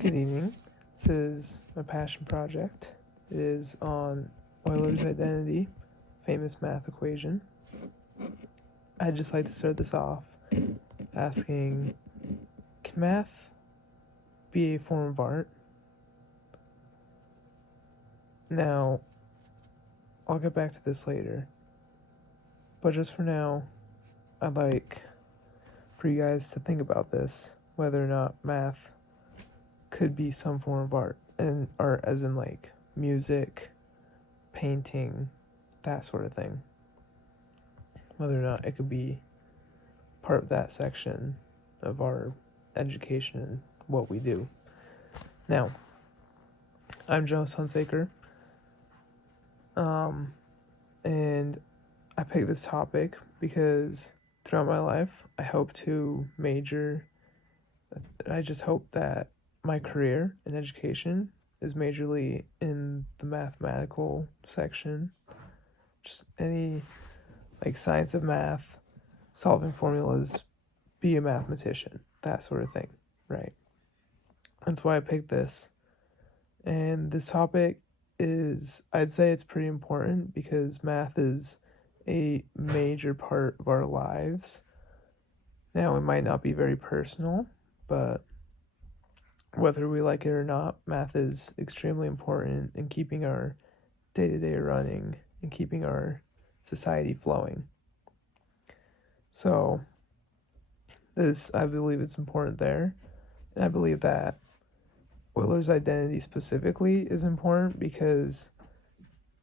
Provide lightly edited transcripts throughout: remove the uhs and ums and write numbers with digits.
Good evening. This is my passion project. It is on Euler's identity, famous math equation. I'd just like to start this off asking, can math be a form of art? Now, I'll get back to this later. But just for now, I'd like for you guys to think about this, whether or not math could be some form of art. And art as in like music, painting, that sort of thing. Whether or not it could be part of that section of our education and what we do. Now, I'm Joe Sunsaker, and I picked this topic because throughout my life, I just hope that my career in education is majorly in the mathematical section, just any like science of math, solving formulas, be a mathematician, that sort of thing, right? That's why I picked this. And this topic I'd say it's pretty important because math is a major part of our lives. Now, it might not be very personal, but whether we like it or not, math is extremely important in keeping our day-to-day running and keeping our society flowing. So, I believe it's important there. And I believe that Euler's identity specifically is important because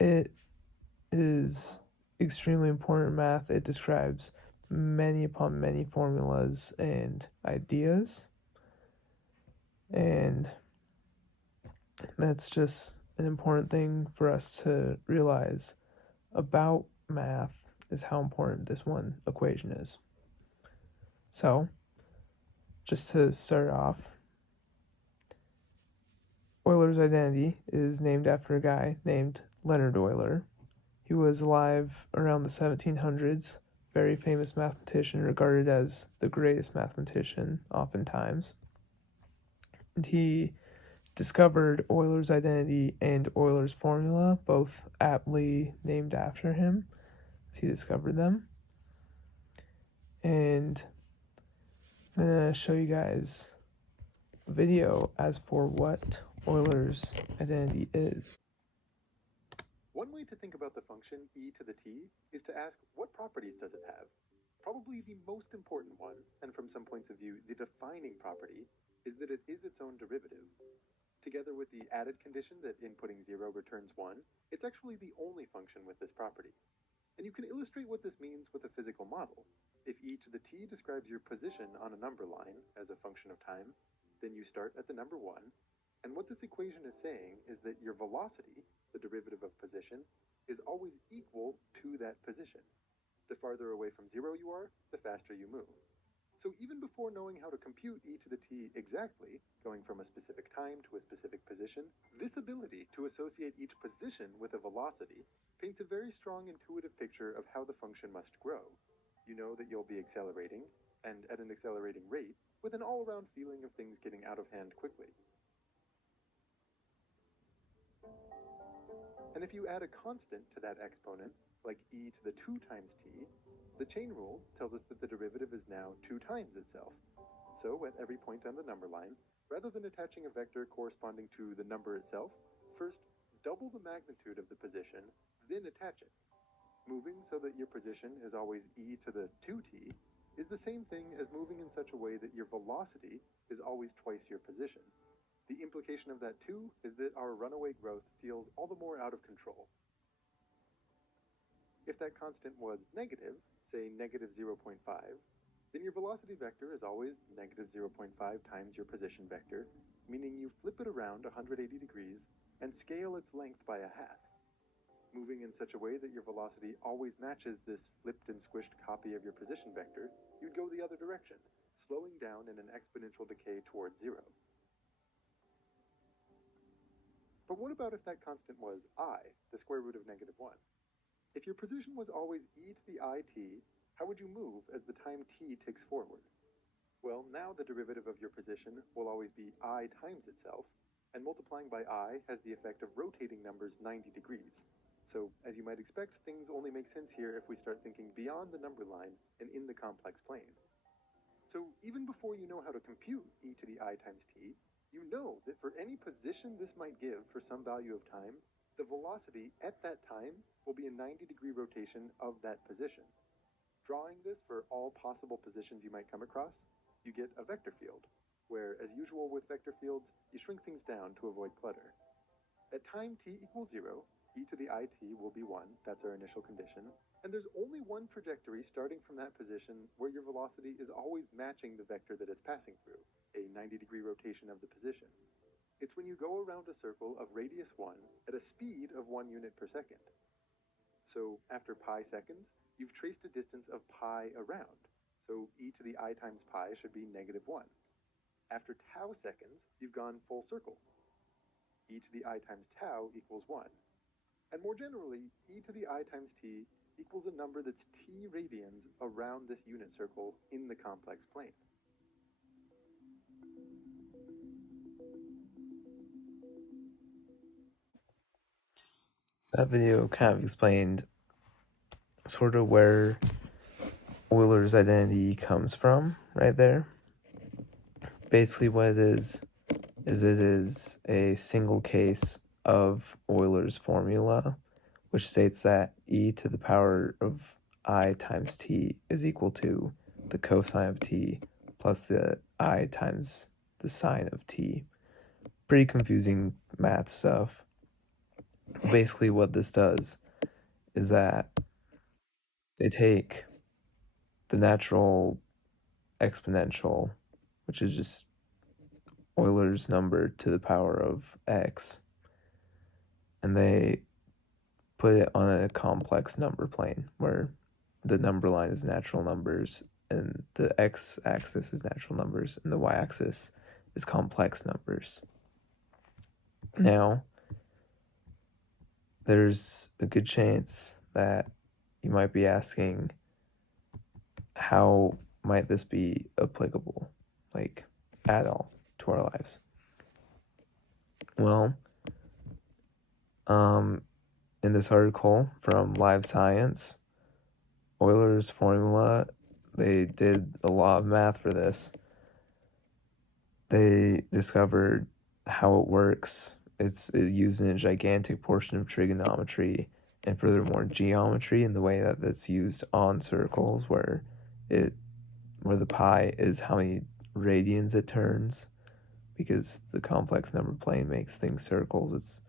it is extremely important in math. It describes many upon many formulas and ideas. And that's just an important thing for us to realize about math is how important this one equation is. So, just to start off, Euler's identity is named after a guy named Leonard Euler. He was alive around the 1700s, very famous mathematician, regarded as the greatest mathematician oftentimes. And he discovered Euler's identity and Euler's formula, both aptly named after him, as he discovered them. And I'm going to show you guys a video as for what Euler's identity is. One way to think about the function e to the t is to ask what properties does it have? Probably the most important one, and from some points of view, the defining property, is that it is its own derivative. Together with the added condition that inputting 0 returns 1, it's actually the only function with this property. And you can illustrate what this means with a physical model. If e to the t describes your position on a number line as a function of time, then you start at the number 1, and what this equation is saying is that your velocity, the derivative of position, is always equal to that position. The farther away from 0 you are, the faster you move. So even before knowing how to compute e to the t exactly, going from a specific time to a specific position, this ability to associate each position with a velocity paints a very strong intuitive picture of how the function must grow. You know that you'll be accelerating, and at an accelerating rate, with an all-around feeling of things getting out of hand quickly. And if you add a constant to that exponent, like e to the 2 times t, the chain rule tells us that the derivative is now 2 times itself. So at every point on the number line, rather than attaching a vector corresponding to the number itself, first double the magnitude of the position, then attach it. Moving so that your position is always e to the 2t is the same thing as moving in such a way that your velocity is always twice your position. The implication of that, too, is that our runaway growth feels all the more out of control. If that constant was negative, say negative 0.5, then your velocity vector is always negative 0.5 times your position vector, meaning you flip it around 180 degrees and scale its length by a half. Moving in such a way that your velocity always matches this flipped and squished copy of your position vector, you'd go the other direction, slowing down in an exponential decay towards 0. But what about if that constant was I, the square root of negative 1? If your position was always e to the it, how would you move as the time t ticks forward? Well, now the derivative of your position will always be I times itself, and multiplying by I has the effect of rotating numbers 90 degrees. So, as you might expect, things only make sense here if we start thinking beyond the number line and in the complex plane. So, even before you know how to compute e to the I times t, you know that for any position this might give for some value of time, the velocity at that time will be a 90-degree rotation of that position. Drawing this for all possible positions you might come across, you get a vector field, where, as usual with vector fields, you shrink things down to avoid clutter. At time t equals 0, e to the it will be 1, that's our initial condition, and there's only one trajectory starting from that position where your velocity is always matching the vector that it's passing through, a 90-degree rotation of the position. It's when you go around a circle of radius 1 at a speed of 1 unit per second. So after pi seconds, you've traced a distance of pi around. So e to the I times pi should be negative 1. After tau seconds, you've gone full circle. E to the I times tau equals 1. And more generally, e to the I times t equals a number that's t radians around this unit circle in the complex plane. So that video kind of explained sort of where Euler's identity comes from right there. Basically what it is it is a single case of Euler's formula, which states that e to the power of I times t is equal to the cosine of t plus the I times the sine of t. Pretty confusing math stuff. Basically what this does is that they take the natural exponential, which is just Euler's number to the power of x, and they put it on a complex number plane where the number line is natural numbers and the x-axis is natural numbers and the y-axis is complex numbers. Now, there's a good chance that you might be asking, how might this be applicable, like, at all to our lives? Well, in this article from Live Science, Euler's formula, they did a lot of math for this. They discovered how it works. It's used in a gigantic portion of trigonometry and furthermore geometry in the way that it's used on circles where the pi is how many radians it turns, because the complex number plane makes things circles. It's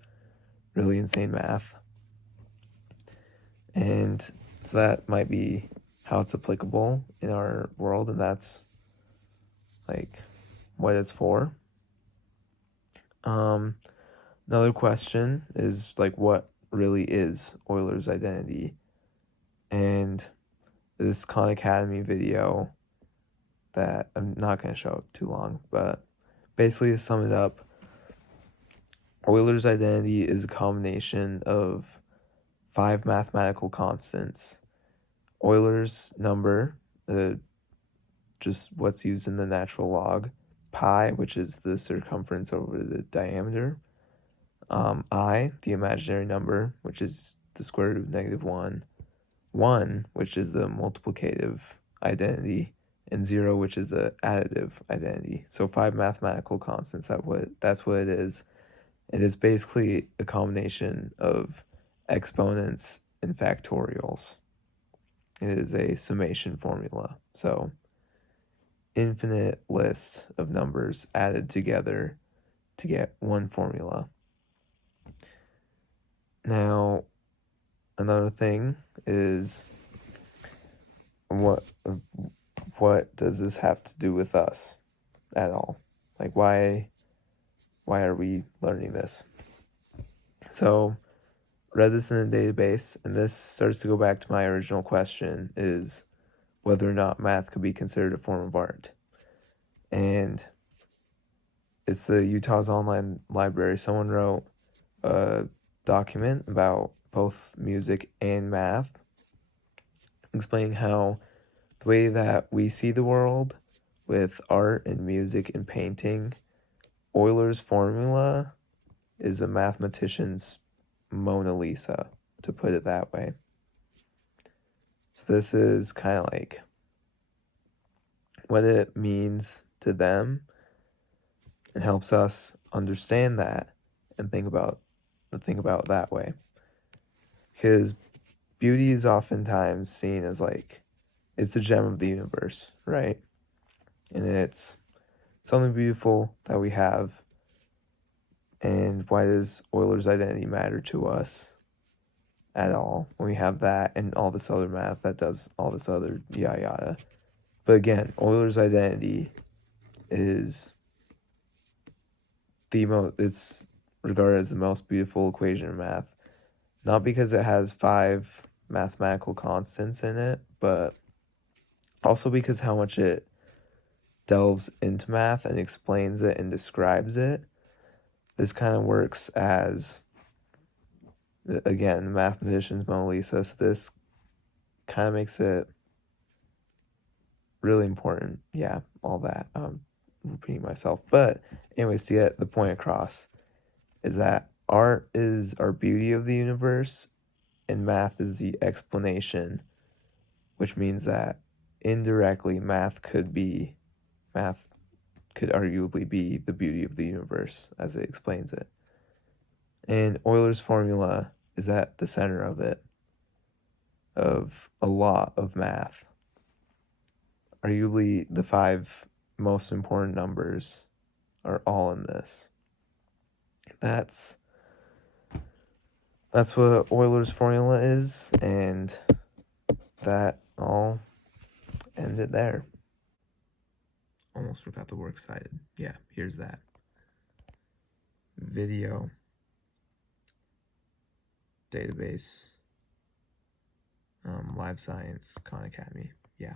really insane math. And so that might be how it's applicable in our world, and that's like what it's for. Another question is like, what really is Euler's identity? And this Khan Academy video that I'm not going to show up too long, but basically to sum it up, Euler's identity is a combination of 5 mathematical constants. Euler's number, just what's used in the natural log, pi, which is the circumference over the diameter, I, the imaginary number, which is the square root of negative 1, which is the multiplicative identity, and 0, which is the additive identity. So 5 mathematical constants, that's what it is. And it's basically a combination of exponents and factorials. It is a summation formula. So infinite list of numbers added together to get one formula. Now, another thing is, what does this have to do with us at all? Like, why are we learning this? So, read this in a database, and this starts to go back to my original question, is whether or not math could be considered a form of art. And it's the Utah's online library. Someone wrote a document about both music and math, explaining how the way that we see the world with art and music and painting, Euler's formula is a mathematician's Mona Lisa, to put it that way. So this is kind of like what it means to them. It helps us understand that and think about it that way. Because beauty is oftentimes seen as like it's the gem of the universe, right? And it's something beautiful that we have. And why does Euler's identity matter to us at all when we have that and all this other math that does all this other yada yada? But again, Euler's identity is it's regarded as the most beautiful equation in math, not because it has 5 mathematical constants in it, but also because how much it delves into math and explains it and describes it. This kind of works as, again, mathematician's Mona Lisa. So this kind of makes it really important. Yeah, all that. I'm repeating myself. But anyways, to get the point across is that art is our beauty of the universe and math is the explanation, which means that indirectly math could arguably be the beauty of the universe as it explains it. And Euler's formula is at the center of it, of a lot of math. Arguably, the 5 most important numbers are all in this. That's what Euler's formula is, and that all ended there. Almost forgot the works cited. Yeah, here's that. Video database, live science, Khan Academy. Yeah.